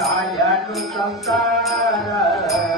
على الكفاره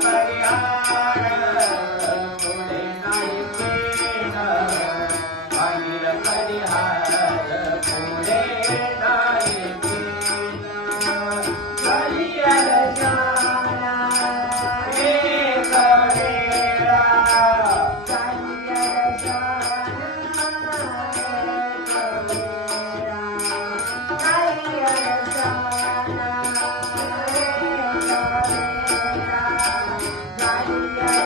Bye you.